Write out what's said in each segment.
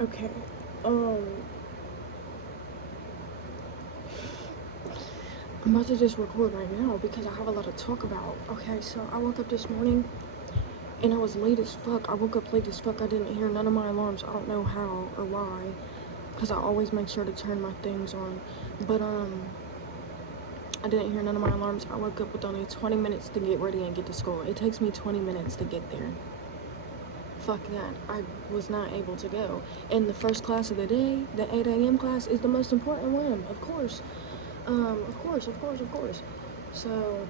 Okay. Um, I'm about to just record right now because I have a lot to talk about. Okay, so I woke up this morning and I was late as fuck. I woke up late as fuck. I didn't hear none of my alarms. I don't know how or why, because I always make sure to turn my things on. But I didn't hear none of my alarms. I woke up with only 20 minutes to get ready and get to school. It takes me 20 minutes to get there. Fuck that. I was not able to go. And the first class of the day, the 8 a.m. class, is the most important one, of course. Of course. So,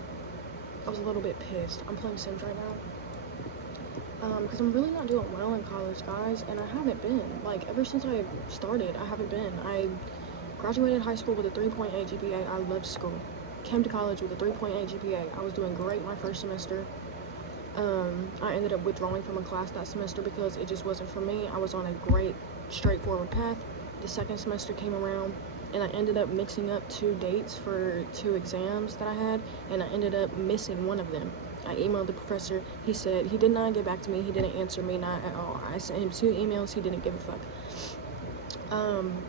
I was a little bit pissed. I'm playing Sims right now. Because I'm really not doing well in college, guys, and I haven't been. Like, ever since I started, I haven't been. I graduated high school with a 3.8 GPA. I loved school. Came to college with a 3.8 GPA. I was doing great my first semester. I ended up withdrawing from a class that semester because it just wasn't for me. I was on a great, straightforward path. The second semester came around, and I ended up mixing up 2 dates for 2 exams that I had, and I ended up missing one of them. I emailed the professor. He said he did not get back to me. He didn't answer me, not at all. I sent him 2 emails. He didn't give a fuck.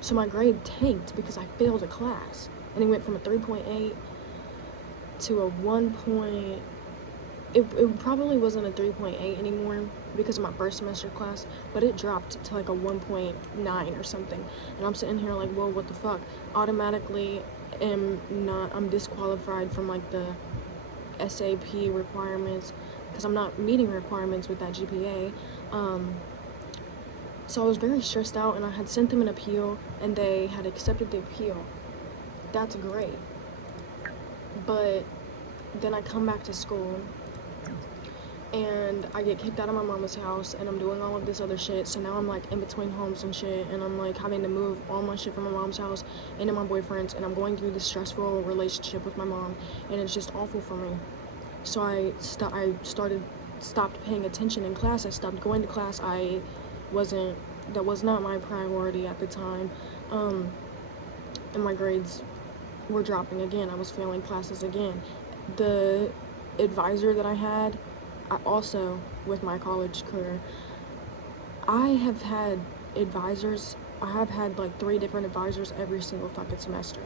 So my grade tanked because I failed a class, and it went from a 3.8 to a 1. It probably wasn't a 3.8 anymore because of my first semester class, but it dropped to like a 1.9 or something. And I'm sitting here like, well, what the fuck? Automatically I'm disqualified from like the SAP requirements because I'm not meeting requirements with that GPA. So I was very stressed out, and I had sent them an appeal, and they had accepted the appeal. That's great. But then I come back to school, and I get kicked out of my mama's house, and I'm doing all of this other shit. So now I'm like in between homes and shit, and I'm like having to move all my shit from my mom's house into my boyfriend's, and I'm going through this stressful relationship with my mom, and it's just awful for me. So I stopped paying attention in class. I stopped going to class. That was not my priority at the time. And my grades were dropping again. I was failing classes again. The advisor that I had, also with my college career, I have had advisors. I have had like 3 different advisors every single fucking semester.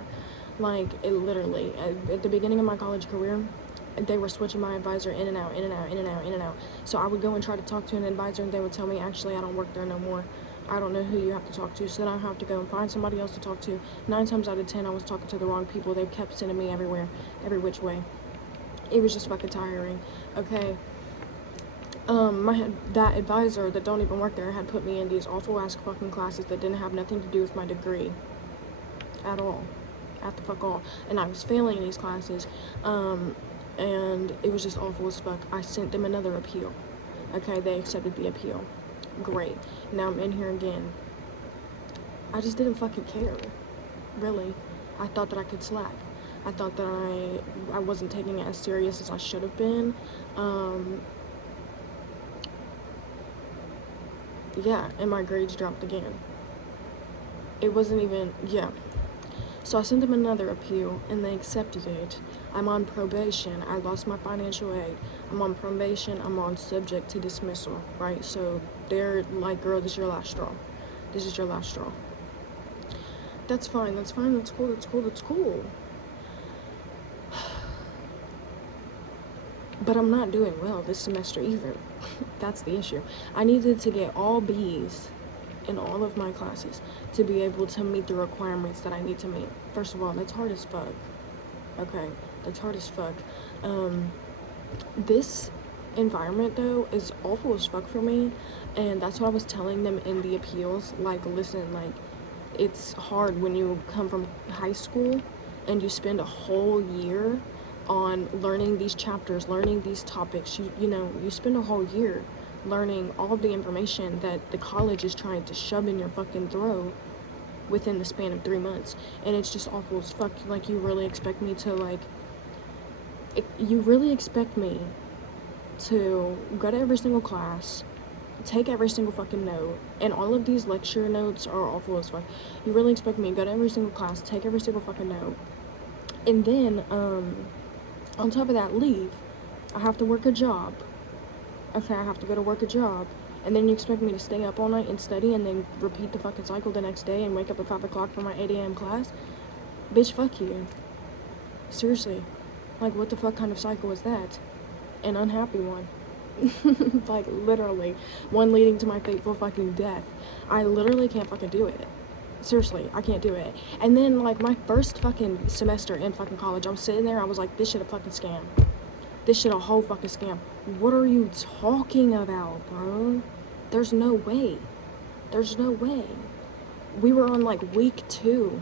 Like, it literally, at the beginning of my college career, they were switching my advisor in and out, in and out, in and out, in and out. So I would go and try to talk to an advisor, and they would tell me, actually, I don't work there no more. I don't know who you have to talk to. So then I have to go and find somebody else to talk to. 9 times out of 10, I was talking to the wrong people. They kept sending me everywhere, every which way. It was just fucking tiring. Okay. That advisor that don't even work there had put me in these awful ass fucking classes that didn't have nothing to do with my degree at all. At the fuck all. And I was failing these classes. And it was just awful as fuck. I sent them another appeal. Okay, they accepted the appeal. Great. Now I'm in here again. I just didn't fucking care. Really. I thought that I could slack. I thought that I wasn't taking it as serious as I should have been. Yeah, and my grades dropped again. It wasn't even, yeah. So I sent them another appeal, and they accepted it. I'm on probation. I lost my financial aid. I'm on probation. I'm on subject to dismissal, right? So they're like, girl, this is your last straw. This is your last straw. That's fine. That's fine. That's cool. That's cool. That's cool. But I'm not doing well this semester either. That's the issue. I needed to get all B's in all of my classes to be able to meet the requirements that I need to meet. First of all, that's hard as fuck. Okay, that's hard as fuck. This environment though is awful as fuck for me, and that's what I was telling them in the appeals. Like, listen, like, it's hard when you come from high school and you spend a whole year on learning these chapters, learning these topics. You spend a whole year learning all of the information that the college is trying to shove in your fucking throat within the span of 3 months, and it's just awful as fuck. Like, you really expect me to go to every single class, take every single fucking note, and all of these lecture notes are awful as fuck. You really expect me to go to every single class, take every single fucking note, and then on top of that, leave. I have to work a job. Okay, I have to go to work a job, and then you expect me to stay up all night and study and then repeat the fucking cycle the next day and wake up at 5 o'clock for my 8 a.m. class? Bitch, fuck you. Seriously. Like, what the fuck kind of cycle is that? An unhappy one. Like, literally. One leading to my fateful fucking death. I literally can't fucking do it. Seriously, I can't do it. And then, like, my first fucking semester in fucking college, I was sitting there, I was like, this shit a fucking scam. This shit a whole fucking scam. What are you talking about, bro? There's no way. There's no way. We were on, like, week 2,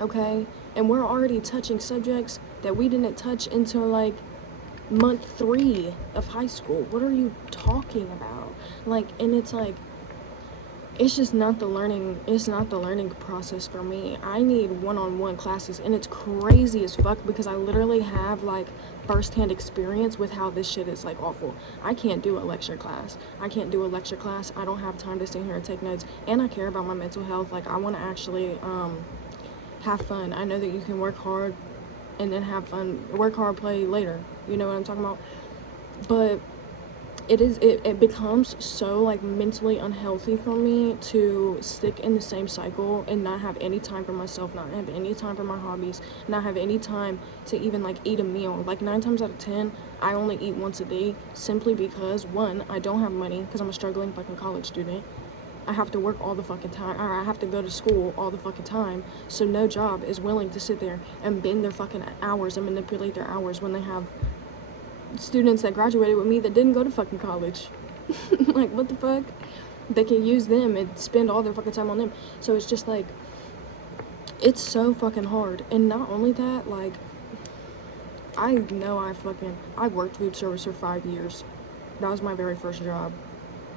okay? And we're already touching subjects that we didn't touch until, like, month 3 of high school. What are you talking about? Like, and it's like, it's just not the learning, it's not the learning process for me. I need one-on-one classes, and it's crazy as fuck because I literally have, like, first-hand experience with how this shit is, like, awful. I can't do a lecture class. I can't do a lecture class. I don't have time to sit here and take notes, and I care about my mental health. Like, I want to actually have fun. I know that you can work hard and then have fun, work hard, play later. You know what I'm talking about? But it becomes so, like, mentally unhealthy for me to stick in the same cycle and not have any time for myself, not have any time for my hobbies, not have any time to even, like, eat a meal. Like, 9 times out of 10, I only eat once a day simply because, one, I don't have money because I'm a struggling fucking college student. I have to work all the fucking time, or I have to go to school all the fucking time, so no job is willing to sit there and bend their fucking hours and manipulate their hours when they have students that graduated with me that didn't go to fucking college. Like, what the fuck? They can use them and spend all their fucking time on them. So it's just like, it's so fucking hard. And not only that, like, I know I worked food service for 5 years. That was my very first job.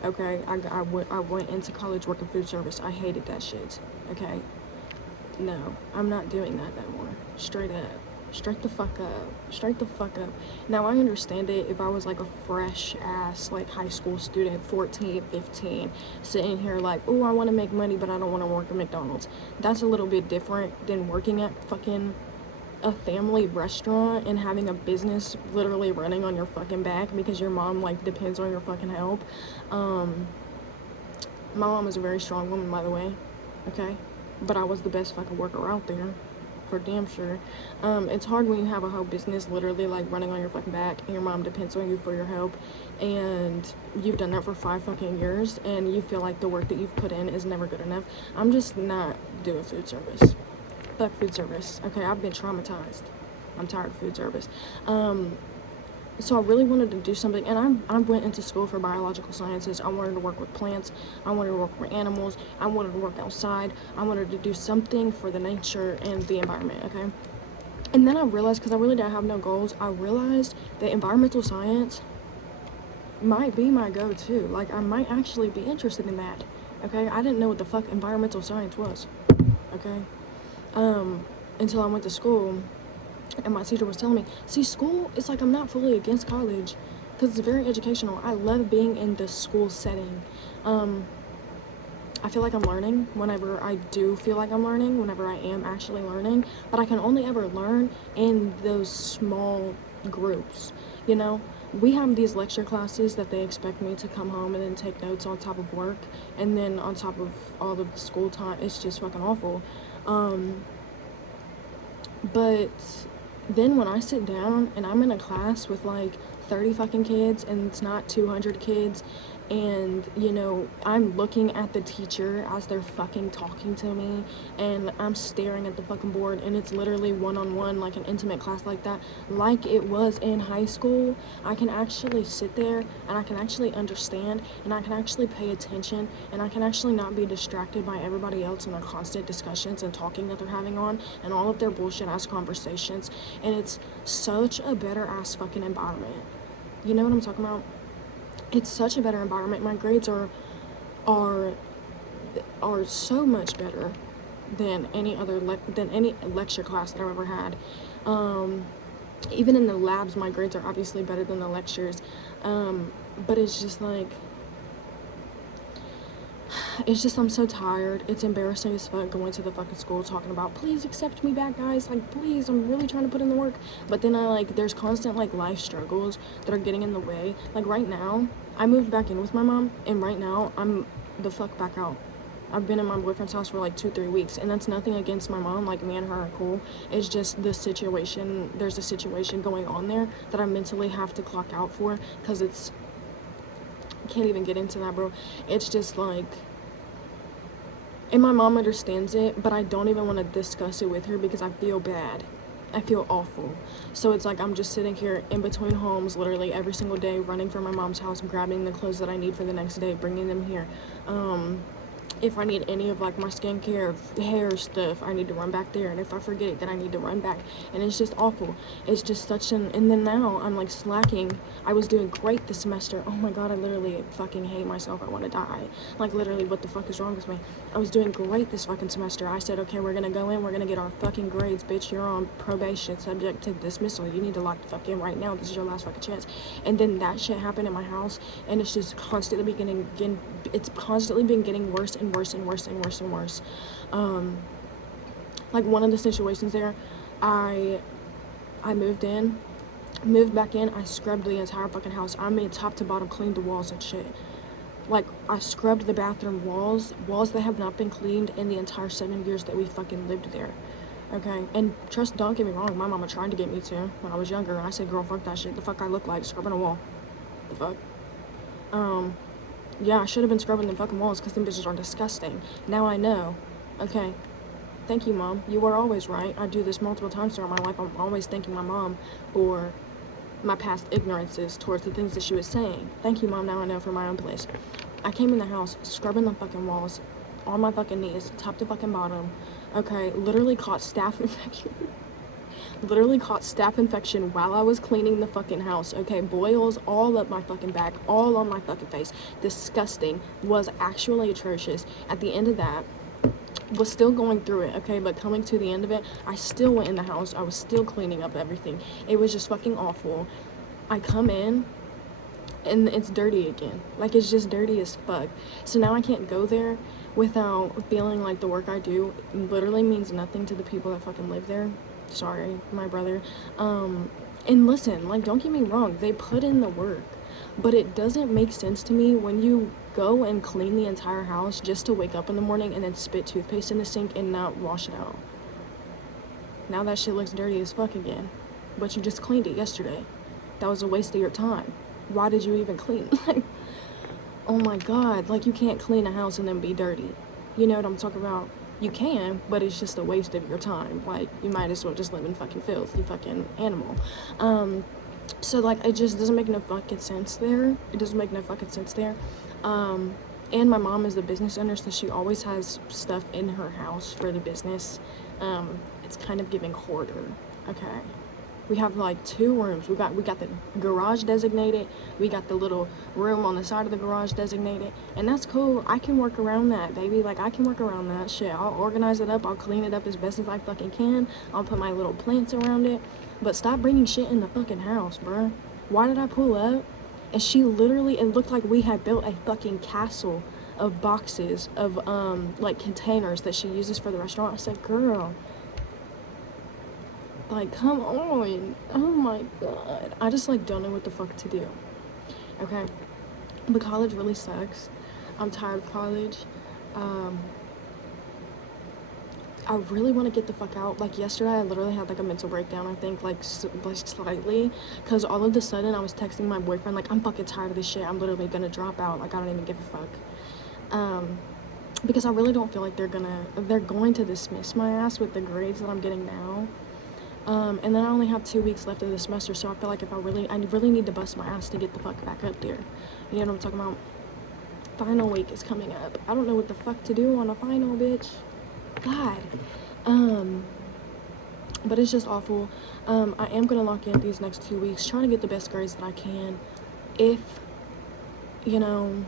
Okay, I went into college working food service. I hated that shit. Okay, no, I'm not doing that no more. Straight up. Straight the fuck up. Straight the fuck up. Now, I understand it if I was, like, a fresh-ass, like, high school student, 14, 15, sitting here like, oh, I want to make money, but I don't want to work at McDonald's. That's a little bit different than working at fucking a family restaurant and having a business literally running on your fucking back because your mom, like, depends on your fucking help. My mom is a very strong woman, by the way, okay? But I was the best fucking worker out there, for damn sure. It's hard when you have a whole business literally, like, running on your fucking back and your mom depends on you for your help, and you've done that for 5 fucking years and you feel like the work that you've put in is never good enough. I'm just not doing food service. Fuck food service. Okay, I've been traumatized. I'm tired of food service. So I really wanted to do something, and I went into school for biological sciences. I wanted to work with plants. I wanted to work with animals. I wanted to work outside. I wanted to do something for the nature and the environment, okay? And then I realized, because I really didn't have no goals, I realized that environmental science might be my go-to. Like, I might actually be interested in that, okay? I didn't know what the fuck environmental science was, okay? Until I went to school, and my teacher was telling me, see, school, it's like, I'm not fully against college, because it's very educational. I love being in the school setting. I feel like I'm learning whenever I do feel like I'm learning, whenever I am actually learning, but I can only ever learn in those small groups, you know? We have these lecture classes that they expect me to come home and then take notes on top of work, and then on top of all of the school time. It's just fucking awful. But then when I sit down and I'm in a class with, like, 30 fucking kids, and it's not 200 kids, and, you know, I'm looking at the teacher as they're fucking talking to me, and I'm staring at the fucking board, and it's literally one-on-one, like an intimate class like that, like it was in high school, I can actually sit there, and I can actually understand, and I can actually pay attention, and I can actually not be distracted by everybody else and their constant discussions and talking that they're having on, and all of their bullshit-ass conversations, and it's such a better-ass fucking environment. You know what I'm talking about? It's such a better environment. My grades are so much better than any lecture class that I've ever had. Even in the labs, my grades are obviously better than the lectures. But it's just like, it's just, I'm so tired. It's embarrassing as fuck going to the fucking school talking about, please accept me back, guys, like, please, I'm really trying to put in the work. But then there's constant, like, life struggles that are getting in the way. Like, right now, I moved back in with my mom, and right now, I'm the fuck back out. I've been in my boyfriend's house for like 2-3 weeks, and that's nothing against my mom. Like, me and her are cool. It's just the situation, there's a situation going on there that I mentally have to clock out for, because it's, can't even get into that, bro. It's just like, and my mom understands it, but I don't even want to discuss it with her because I feel bad. I feel awful. So it's like I'm just sitting here in between homes literally every single day, running from my mom's house, grabbing the clothes that I need for the next day, bringing them here. If I need any of like my skincare, hair stuff, I need to run back there, and if I forget it, then I need to run back, and it's just awful. It's just such an, and then now I'm like slacking. I was doing great this semester. Oh my god, I literally fucking hate myself. I want to die. Like, literally, what the fuck is wrong with me? I was doing great this fucking semester. I said, okay, we're gonna go in, we're gonna get our fucking grades, bitch. You're on probation, subject to dismissal. You need to lock the fuck in right now. This is your last fucking chance. And then that shit happened in my house, and it's just constantly it's constantly been getting worse and worse and worse and worse and worse. Like, one of the situations there, I moved back in, I scrubbed the entire fucking house. I made top to bottom, cleaned the walls and shit. Like, I scrubbed the bathroom walls that have not been cleaned in the entire 7 years that we fucking lived there. Okay, and don't get me wrong, my mama tried to get me to when I was younger, and I said, girl, fuck that shit. The fuck I look like scrubbing a wall? The fuck? Yeah, I should have been scrubbing the fucking walls because them bitches are disgusting. Now I know. Okay. Thank you, Mom. You were always right. I do this multiple times throughout my life. I'm always thanking my mom for my past ignorances towards the things that she was saying. Thank you, Mom. Now I know for my own place. I came in the house scrubbing the fucking walls on my fucking knees, top to fucking bottom. Okay, literally caught staph infection. Literally caught staph infection while I was cleaning the fucking house. Okay, boils all up my fucking back, all on my fucking face. Disgusting. Was actually atrocious. At the end of that, was still going through it, okay, but coming to the end of it, I still went in the house. I was still cleaning up everything. It was just fucking awful. I come in, and it's dirty again. Like, it's just dirty as fuck. So now I can't go there without feeling like the work I do literally means nothing to the people that fucking live there. Sorry, my brother. And listen, like, don't get me wrong, they put in the work, but it doesn't make sense to me when you go and clean the entire house just to wake up in the morning and then spit toothpaste in the sink and not wash it out. Now that shit looks dirty as fuck again, but you just cleaned it yesterday. That was a waste of your time. Why did you even clean? Like, oh my god, like, you can't clean a house and then be dirty. You know what I'm talking about? You can, but it's just a waste of your time. Like, you might as well just live in fucking filth, you fucking animal. So, like, it just doesn't make no fucking sense there. It doesn't make no fucking sense there. And my mom is the business owner, so she always has stuff in her house for the business. It's kind of giving hoarder, okay? We have like 2 rooms. We got the garage designated. We got the little room on the side of the garage designated, and that's cool. I can work around that, baby. Like, I can work around that shit. I'll organize it up. I'll clean it up as best as I fucking can. I'll put my little plants around it. But stop bringing shit in the fucking house, bruh. Why did I pull up? And she literally, it looked like we had built a fucking castle of boxes of like containers that she uses for the restaurant. I said, girl, like, come on. Oh my god. I just, like, don't know what the fuck to do. Okay? But college really sucks. I'm tired of college. I really want to get the fuck out. Like, yesterday, I literally had, like, a mental breakdown, I think, like slightly. Because all of a sudden, I was texting my boyfriend, like, I'm fucking tired of this shit. I'm literally gonna drop out. Like, I don't even give a fuck. Because I really don't feel like they're going to dismiss my ass with the grades that I'm getting now. And then I only have 2 weeks left of the semester, so I feel like I really need to bust my ass to get the fuck back up there. You know what I'm talking about? Final week is coming up. I don't know what the fuck to do on a final, bitch. God. But it's just awful. I am gonna lock in these next 2 weeks, trying to get the best grades that I can. If, you know,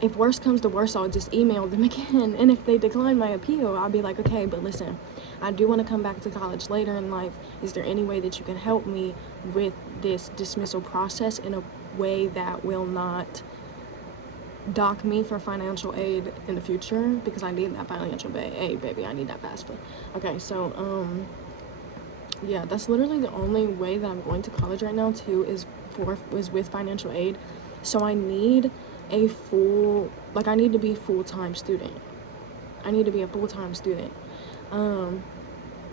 if worse comes to worse, I'll just email them again. And if they decline my appeal, I'll be like, okay, but listen, I do want to come back to college later in life. Is there any way that you can help me with this dismissal process in a way that will not dock me for financial aid in the future because I need that financial aid, baby. I need that fast food. Okay, so yeah, that's literally the only way that I'm going to college right now too, is with financial aid. So I need I need to be full-time student. I need to be a full-time student.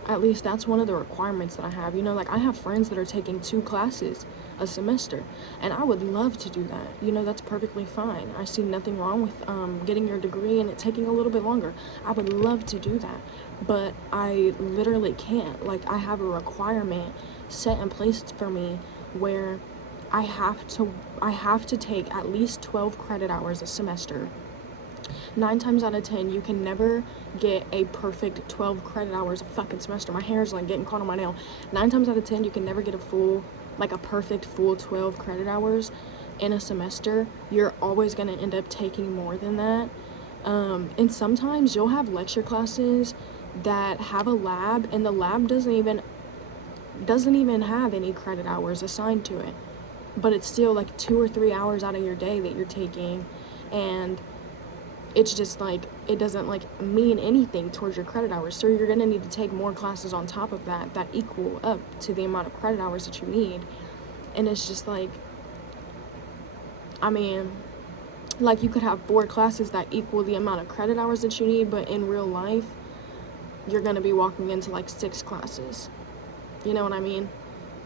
At least that's one of the requirements that I have. You know, like I have friends that are taking 2 classes a semester, and I would love to do that. You know, that's perfectly fine. I see nothing wrong with getting your degree and it taking a little bit longer. I would love to do that, but I literally can't. Like, I have a requirement set in place for me where I have to take at least 12 credit hours a semester. 9 times out of 10, you can never get a perfect 12 credit hours a fucking semester. My hair is like getting caught on my nail. 9 times out of 10, you can never get a perfect full 12 credit hours in a semester. You're always going to end up taking more than that. And sometimes you'll have lecture classes that have a lab, and the lab doesn't even have any credit hours assigned to it. But it's still like 2 or 3 hours out of your day that you're taking, and it's just like, it doesn't like mean anything towards your credit hours. So you're gonna need to take more classes on top of that equal up to the amount of credit hours that you need. And it's just like, I mean, like, you could have 4 classes that equal the amount of credit hours that you need, but in real life, you're gonna be walking into like 6 classes. You know what I mean?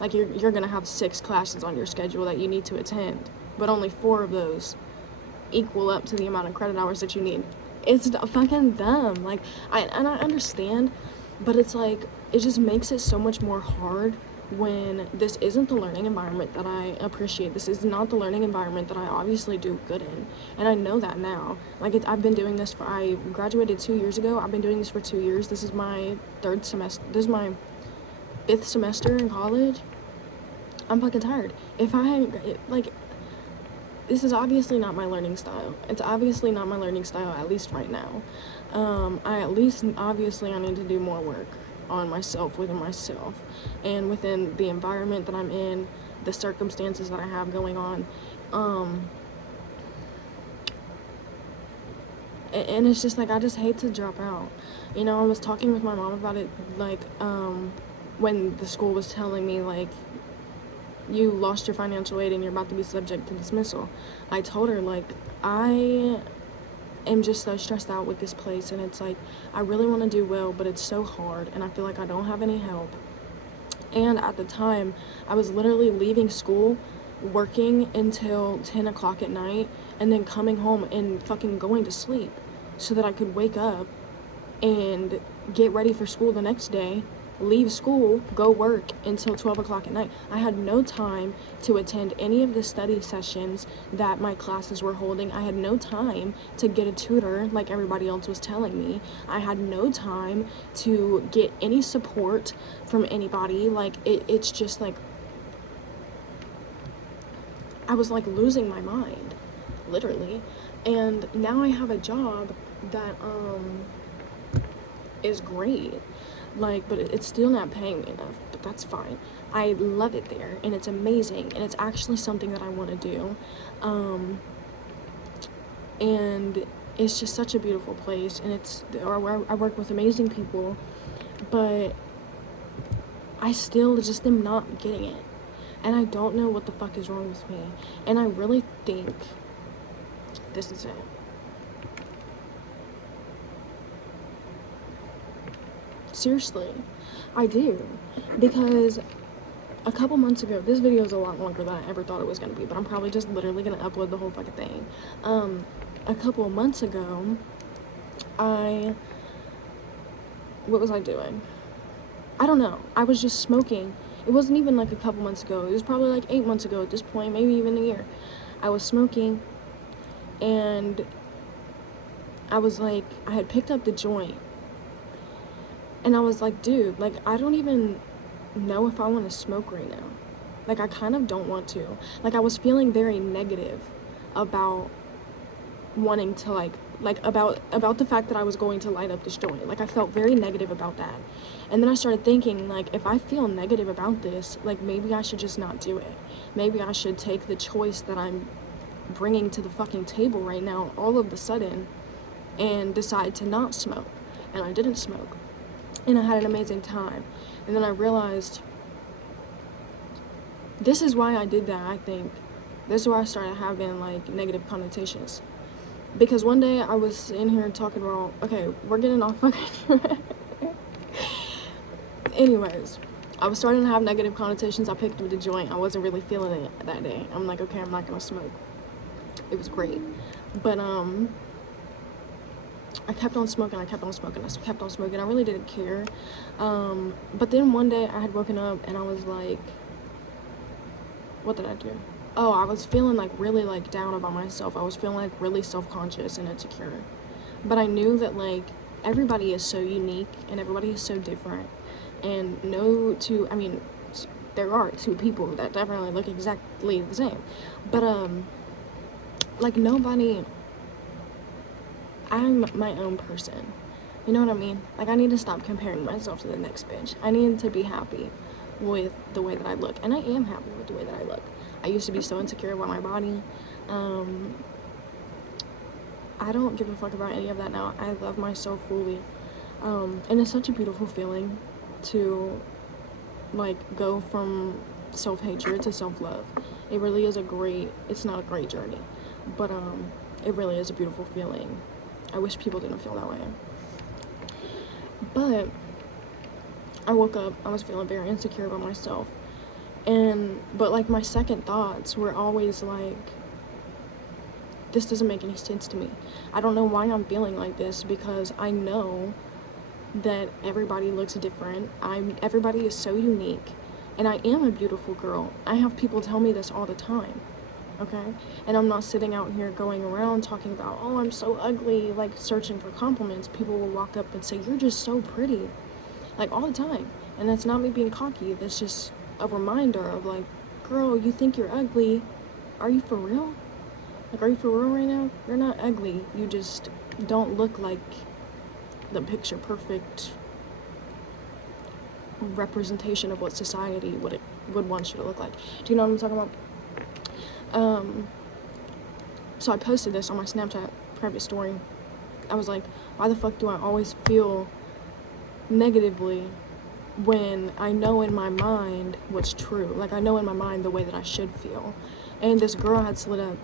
Like, you're gonna have 6 classes on your schedule that you need to attend, but only 4 of those equal up to the amount of credit hours that you need. It's fucking dumb. Like, I understand, but it's like, it just makes it so much more hard when this isn't the learning environment that I appreciate. This is not the learning environment that I obviously do good in, and I know that now. Like, I've been doing this I graduated 2 years ago. I've been doing this for 2 years. This is my 3rd semester. This is my 5th semester in college. I'm fucking tired. If I hadn't, like, this is obviously not my learning style. It's obviously not my learning style, at least right now. I need to do more work on myself, within myself, and within the environment that I'm in, the circumstances that I have going on. And it's just like, I just hate to drop out. You know, I was talking with my mom about it, like, when the school was telling me, like, you lost your financial aid and you're about to be subject to dismissal. I told her, like, I am just so stressed out with this place, and it's like, I really want to do well, but it's so hard, and I feel like I don't have any help. And at the time, I was literally leaving school, working until 10 o'clock at night, and then coming home and fucking going to sleep so that I could wake up and get ready for school the next day, leave school, go work until 12 o'clock at night. I had no time to attend any of the study sessions that my classes were holding. I had no time to get a tutor like everybody else was telling me. I had no time to get any support from anybody. Like, it's just like, I was like losing my mind, literally. And now I have a job that is great, like, but it's still not paying me enough, but that's fine. I love it there, and it's amazing, and it's actually something that I want to do, and it's just such a beautiful place, and I work with amazing people, but I still just am not getting it, and I don't know what the fuck is wrong with me, and I really think this is it. Seriously, I do, because a couple months ago, this video is a lot longer than I ever thought it was going to be, but I'm probably just literally going to upload the whole fucking thing. A couple of months ago, what was I doing? I don't know. I was just smoking. It wasn't even like a couple months ago. It was probably like 8 months ago at this point, maybe even a year. I was smoking, and I was like, I had picked up the joint, and I was like, dude, like, I don't even know if I want to smoke right now. Like, I kind of don't want to. Like, I was feeling very negative about wanting to, about the fact that I was going to light up this joint. Like, I felt very negative about that. And then I started thinking, like, if I feel negative about this, like, maybe I should just not do it. Maybe I should take the choice that I'm bringing to the fucking table right now all of a sudden and decide to not smoke. And I didn't smoke. And I had an amazing time. And then I realized this is why I did that, I think. This is why I started having, like, negative connotations. Because one day I was in here talking about, okay, we're getting off fucking anyways, I was starting to have negative connotations. I picked up the joint. I wasn't really feeling it that day. I'm like, okay, I'm not gonna smoke. It was great. But, I kept on smoking. I kept on smoking. I really didn't care. But then one day I had woken up and I was like, what did I do? Oh, I was feeling, like, really, like, down about myself. I was feeling, like, really self-conscious and insecure. But I knew that, like, everybody is so unique and everybody is so different. And there are two people that definitely look exactly the same. But, like, I'm my own person. You know what I mean? Like, I need to stop comparing myself to the next bitch. I need to be happy with the way that I look. And I am happy with the way that I look. I used to be so insecure about my body. I don't give a fuck about any of that now. I love myself fully. And it's such a beautiful feeling to, like, go from self-hatred to self-love. It really is it's not a great journey, but it really is a beautiful feeling. I wish people didn't feel that way. But I woke up, I was feeling very insecure about myself. But like, my second thoughts were always like, this doesn't make any sense to me. I don't know why I'm feeling like this, because I know that everybody looks different. Everybody is so unique, and I am a beautiful girl. I have people tell me this all the time, okay? And I'm not sitting out here going around talking about, oh, I'm so ugly, like, searching for compliments. People will walk up and say, you're just so pretty, like, all the time. And that's not me being cocky. That's just a reminder of, like, girl, you think you're ugly? Are you for real? Like, are you for real right now? You're not ugly. You just don't look like the picture perfect representation of what society would want you to look like. Do you know what I'm talking about? So I posted this on my Snapchat private story. I was like, why the fuck do I always feel negatively when I know in my mind what's true? Like, I know in my mind the way that I should feel. And this girl had slid up,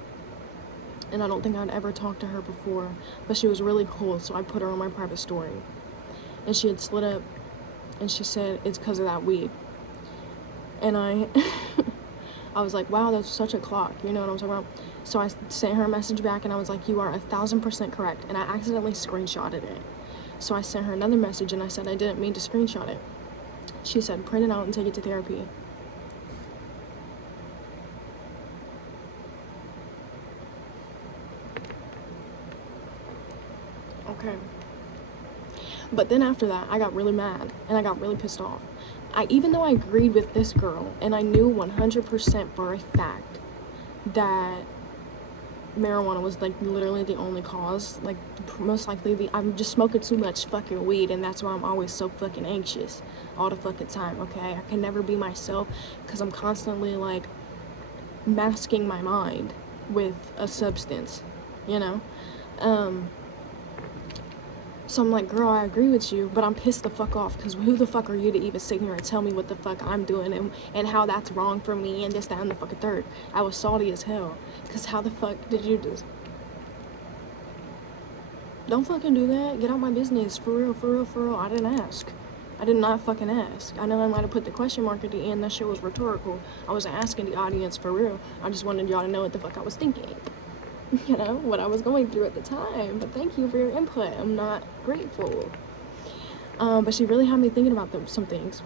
and I don't think I'd ever talked to her before, but she was really cool, so I put her on my private story. And she had slid up, and she said, it's because of that weed. And I was like, wow, that's such a clock, you know what I'm talking about? So I sent her a message back, and I was like, you are 1,000% correct, and I accidentally screenshotted it. So I sent her another message, and I said I didn't mean to screenshot it. She said, print it out and take it to therapy. Okay. But then after that, I got really mad, and I got really pissed off. Even though I agreed with this girl, and I knew 100% for a fact that marijuana was, like, literally the only cause, like, most likely I'm just smoking too much fucking weed, and that's why I'm always so fucking anxious all the fucking time, okay? I can never be myself, because I'm constantly, like, masking my mind with a substance, you know? So I'm like, girl, I agree with you, but I'm pissed the fuck off, because who the fuck are you to even sit here and tell me what the fuck I'm doing and how that's wrong for me and this, that, and the fucking third. I was salty as hell, because how the fuck did you just... Don't fucking do that. Get out my business. For real, for real, for real. I didn't ask. I did not fucking ask. I know I might have put the question mark at the end. That shit was rhetorical. I wasn't asking the audience for real. I just wanted y'all to know what the fuck I was thinking. You know, what I was going through at the time. But thank you for your input. I'm not grateful. But she really had me thinking about some things.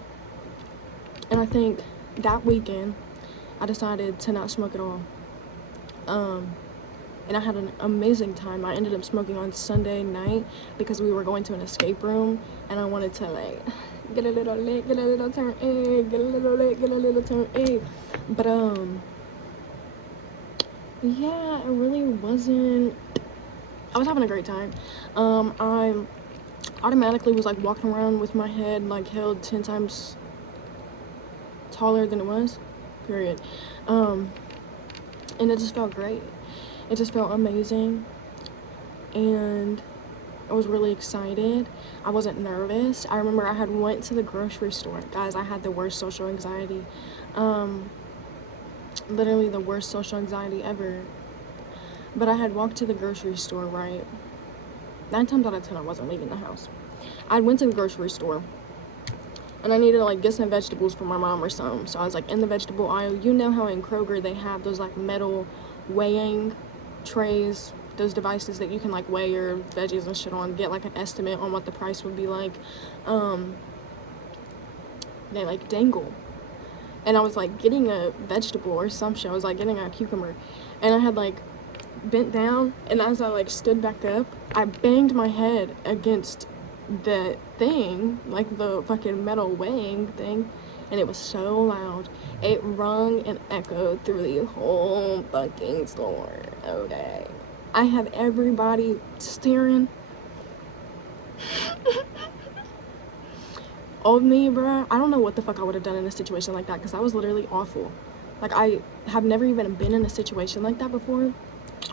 And I think that weekend, I decided to not smoke at all. And I had an amazing time. I ended up smoking on Sunday night because we were going to an escape room, and I wanted to, like, get a little lit, get a little turn A, get a little lit, get a little turn A. But, yeah, it really wasn't... I was having a great time. I automatically was, like, walking around with my head, like, held 10 times taller than it was, period. And it just felt great. It just felt amazing, and I was really excited. I wasn't nervous. I remember I had went to the grocery store. Guys, I had the worst social anxiety. Literally the worst social anxiety ever. But I had walked to the grocery store, right? 9 times out of 10, I wasn't leaving the house. I went to the grocery store, and I needed to, like, get some vegetables for my mom or something. So I was, like, in the vegetable aisle. You know how in Kroger they have those, like, metal weighing trays, those devices that you can, like, weigh your veggies and shit on, get, like, an estimate on what the price would be like. They, like, dangle. And I was, like, getting a vegetable or some shit. I was, like, getting a cucumber. And I had, like, bent down, and as I, like, stood back up, I banged my head against the thing, like the fucking metal weighing thing, and it was so loud. It rung and echoed through the whole fucking store. Okay. I had everybody staring. Old me, bruh. I don't know what the fuck I would have done in a situation like that, because that was literally awful. Like, I have never even been in a situation like that before,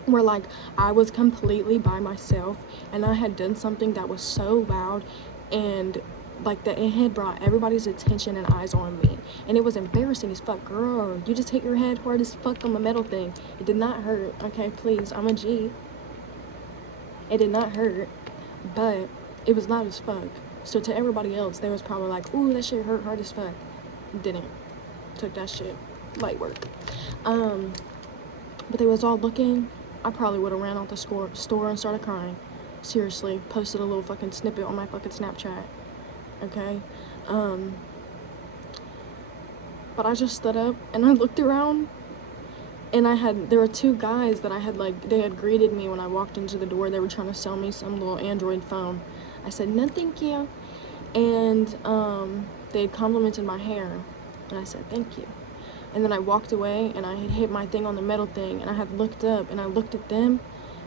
where, like, I was completely by myself, and I had done something that was so loud, and, like, that it had brought everybody's attention and eyes on me, and it was embarrassing as fuck. Girl, you just hit your head hard as fuck on the metal thing. It did not hurt, okay, please, I'm a G. It did not hurt, but it was loud as fuck. So to everybody else, they was probably like, ooh, that shit hurt hard as fuck. Didn't. Took that shit light work. But they was all looking. I probably would have ran out the store and started crying. Seriously, posted a little fucking snippet on my fucking Snapchat. Okay? But I just stood up and I looked around, and there were 2 guys that I had, like, they had greeted me when I walked into the door. They were trying to sell me some little Android phone. I said, no thank you. And they had complimented my hair, and I said thank you. And then I walked away, and I had hit my thing on the metal thing, and I had looked up, and I looked at them,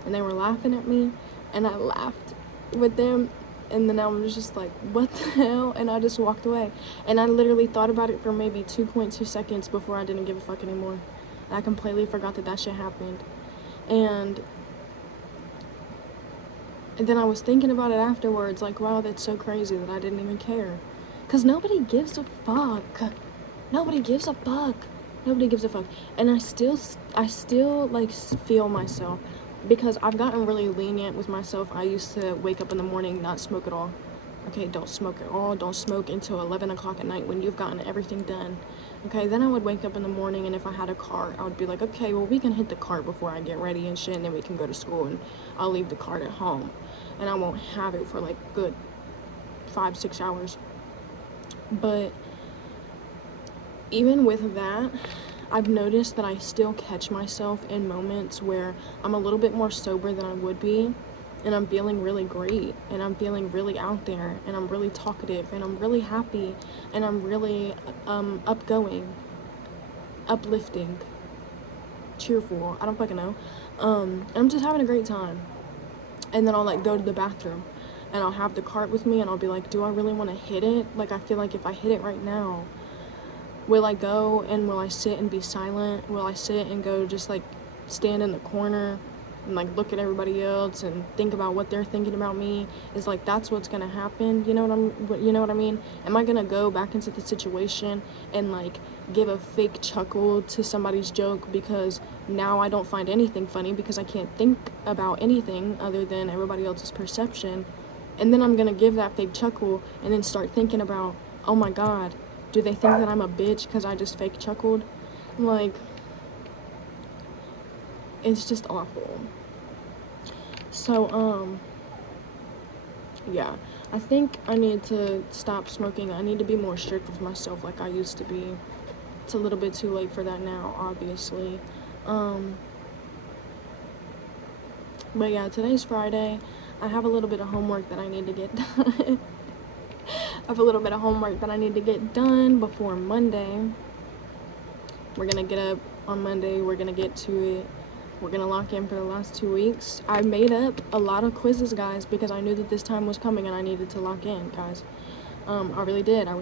and they were laughing at me, and I laughed with them, and then I was just like, what the hell? And I just walked away. And I literally thought about it for maybe 2.2 seconds before I didn't give a fuck anymore. And I completely forgot that shit happened. And then I was thinking about it afterwards, like, wow, that's so crazy that I didn't even care. Because nobody gives a fuck. Nobody gives a fuck. Nobody gives a fuck. And I still, like, feel myself. Because I've gotten really lenient with myself. I used to wake up in the morning, not smoke at all. Okay, don't smoke at all. Don't smoke until 11 o'clock at night when you've gotten everything done. Okay, then I would wake up in the morning, and if I had a cart, I would be like, okay, well, we can hit the cart before I get ready and shit, and then we can go to school, and I'll leave the cart at home. And I won't have it for, like, good 5-6 hours. But even with that, I've noticed that I still catch myself in moments where I'm a little bit more sober than I would be, and I'm feeling really great, and I'm feeling really out there, and I'm really talkative, and I'm really happy, and I'm really upgoing, uplifting, cheerful. I don't fucking know. I'm just having a great time. And then I'll, like, go to the bathroom, and I'll have the cart with me, and I'll be like, do I really want to hit it? Like, I feel like if I hit it right now, will I go and will I sit and be silent? Will I sit and go just, like, stand in the corner and, like, look at everybody else and think about what they're thinking about me? Is, like, that's what's gonna happen? You know what I mean? Am I gonna go back into the situation and, like, give a fake chuckle to somebody's joke because now I don't find anything funny because I can't think about anything other than everybody else's perception, and then I'm gonna give that fake chuckle and then start thinking about, oh my god, do they think that I'm a bitch because I just fake chuckled? Like, it's just awful. So, yeah, I think I need to stop smoking. I need to be more strict with myself like I used to be. It's a little bit too late for that now, obviously. But yeah, today's Friday. I have a little bit of homework that I need to get done. I have a little bit of homework that I need to get done before Monday. We're gonna get up on Monday. We're gonna get to it. We're gonna lock in for the last 2 weeks. I made up a lot of quizzes, guys, because I knew that this time was coming and I needed to lock in, guys. I really did. I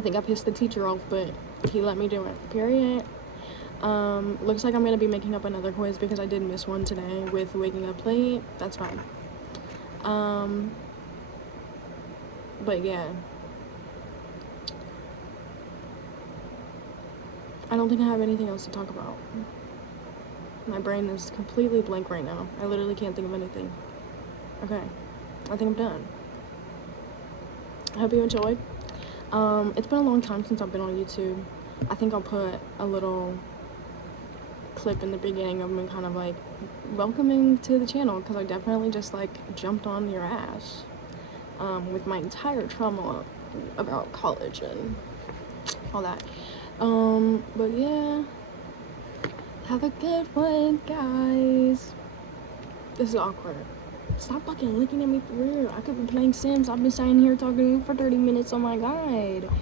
think I pissed the teacher off, but he let me do it. Period. Looks like I'm gonna be making up another quiz because I did miss one today with waking up late. That's fine. But yeah, I don't think I have anything else to talk about. My brain is completely blank right now. I literally can't think of anything. Okay, I think I'm done. I hope you enjoyed. It's been a long time since I've been on YouTube. I think I'll put a little clip in the beginning of me kind of like welcoming to the channel, because I definitely just like jumped on your ass with my entire trauma about college and all that. But yeah, have a good one, guys. This is awkward. Stop fucking looking at me for real. I could be playing Sims. I've been sitting here talking to you for 30 minutes. Oh my god.